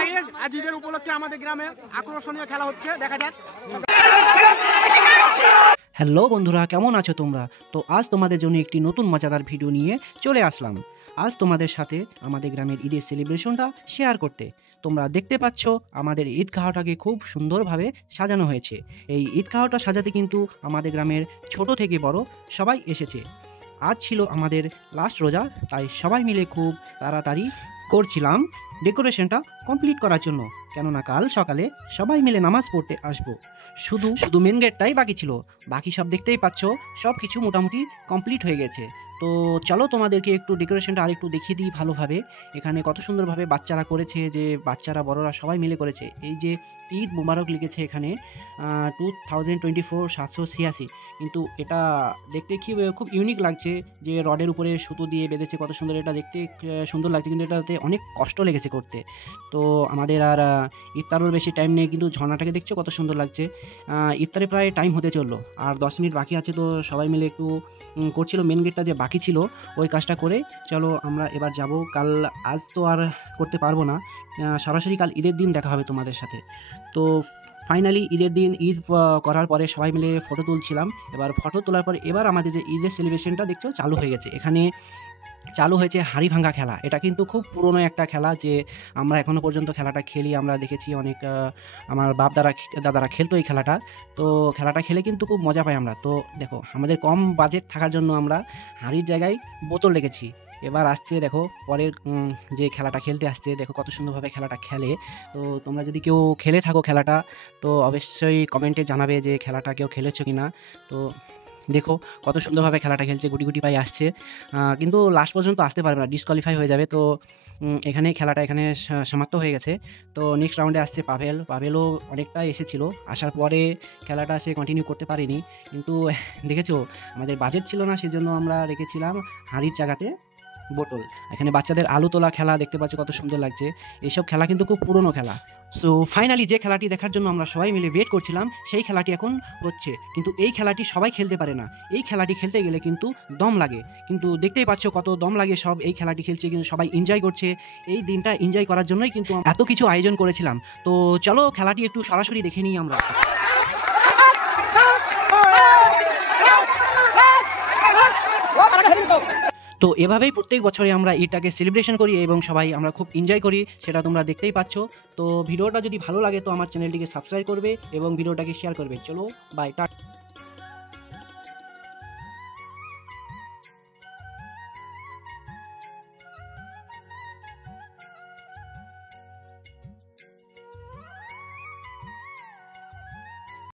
Guys, আজ ঈদের উপলক্ষে আমাদের গ্রামে আকর্ষণীয় খেলা হচ্ছে, দেখা যাক। হ্যালো বন্ধুরা, কেমন আছো তোমরা? তো আজ তোমাদের জন্য একটি নতুন মজাদার ভিডিও নিয়ে চলে আসলাম। আজ তোমাদের সাথে আমাদের গ্রামের ঈদের সেলিব্রেশনটা শেয়ার করতে। তোমরা দেখতে পাচ্ছ আমাদের ঈদগাহটাকে খুব সুন্দরভাবে সাজানো হয়েছে। এই ঈদগাহটা সাজাতে কিন্তু আমাদের গ্রামের ছোট থেকে বড় সবাই এসেছে। আজ ছিল আমাদের লাস্ট রোজা, তাই সবাই মিলে খুব তাড়াতাড়ি করছিলাম ডেকোরেশনটা কমপ্লিট করার জন্য, কেননা কাল সকালে সবাই মিলে নামাজ পড়তে আসবো। শুধু মেন গেটটাই বাকি ছিল, বাকি সব দেখতেই পাচ্ছ সব কিছু মোটামুটি কমপ্লিট হয়ে গেছে। তো চলো তোমাদেরকে একটু ডেকোরেশনটা আরেকটু দেখিয়ে দিই ভালোভাবে। এখানে কত সুন্দরভাবে বাচ্চারা করেছে, যে বাচ্চারা বড়রা সবাই মিলে করেছে। এই যে ঈদ মুবারক লিখেছে এখানে 2024 786, কিন্তু এটা দেখতে খুব ইউনিক লাগছে, যে রডের উপরে সুতো দিয়ে বেঁধেছে, কত সুন্দর এটা দেখতে সুন্দর লাগছে, কিন্তু এটাতে অনেক কষ্ট লেগেছে করতে। তো আমাদের আর ইফতারের বেশি টাইম নেই, কিন্তু ঝর্ণাটাকে দেখছো কত সুন্দর লাগছে। ইফতারে প্রায় টাইম হতে চললো, আর 10 মিনিট বাকি আছে। তো সবাই মিলে একটু করছিল, মেন গেটটা যে বাকি ছিল ওই কাজটা করে চলো আমরা এবার যাব। আজ তো আর করতে পারবো না, সরাসরি কাল ঈদের দিন দেখা হবে তোমাদের সাথে। তো ফাইনালি ঈদের দিন ঈদ করার পরে সবাই মিলে ফটো তুলছিলাম। এবার ফটো তোলার পরে এবার আমাদের যে ঈদের সেলিব্রেশনটা দেখছো চালু হয়ে গেছে। এখানে চালু হয়েছে হাঁড়ি ভাঙা খেলা। এটা কিন্তু খুব পুরনো একটা খেলা, যে আমরা এখনও পর্যন্ত খেলাটা খেলি। আমরা দেখেছি অনেক আমার দাদারা খেলতো এই খেলাটা। তো খেলাটা খেলে কিন্তু খুব মজা পাই আমরা। তো দেখো, আমাদের কম বাজেট থাকার জন্য আমরা হাঁড়ির জায়গায় বোতল রেখেছি। এবার আসছে দেখো পরের যে খেলাটা খেলতে আসছে, দেখো কত সুন্দরভাবে খেলাটা খেলে। তো তোমরা যদি কেউ খেলে থাকো খেলাটা, তো অবশ্যই কমেন্টে জানাবে যে খেলাটা কেউ খেলেছো কি না। তো দেখো কত সুন্দরভাবে খেলাটা খেলছে, গুটি গুটি পায়ে আসছে, কিন্তু লাস্ট পর্যন্ত আসতে পারবে না, ডিসকোয়ালিফাই হয়ে যাবে। তো এখানে খেলাটা সমাপ্ত হয়ে গেছে। তো নেক্সট রাউন্ডে আসছে পাভেলও অনেকটা এসেছিলো, আসার পরে খেলাটা সে কন্টিনিউ করতে পারেনি। কিন্তু দেখেছো আমাদের বাজেট ছিল না, সেজন্য আমরা রেখেছিলাম হাঁড়ির জায়গাতে বোতল। এখানে বাচ্চাদের আলু তোলা খেলা দেখতে পাচ্ছ কত সুন্দর লাগছে। এইসব খেলা কিন্তু খুব পুরনো খেলা। সো ফাইনালি যে খেলাটি দেখার জন্য আমরা সবাই মিলে ওয়েট করছিলাম, সেই খেলাটি এখন হচ্ছে। কিন্তু এই খেলাটি সবাই খেলতে পারে না, এই খেলাটি খেলতে গেলে কিন্তু দম লাগে। কিন্তু দেখতেই পাচ্ছ কত দম লাগে, সব এই খেলাটি খেলছে, কিন্তু সবাই এনজয় করছে। এই দিনটা এনজয় করার জন্যই কিন্তু এত কিছু আয়োজন করেছিলাম। তো চলো খেলাটি একটু সরাসরি দেখে নিই আমরা। তো এভাবেই প্রত্যেক বছরে আমরা ঈদটাকে সেলিব্রেশন করি এবং সবাই আমরা খুব এনজয় করি, সেটা তোমরা দেখতেই পাচ্ছ। তো ভিডিওটা যদি ভালো লাগে তো আমার চ্যানেলটিকে সাবস্ক্রাইব করবে এবং ভিডিওটাকে শেয়ার করবে। চলো বাই, টাটা।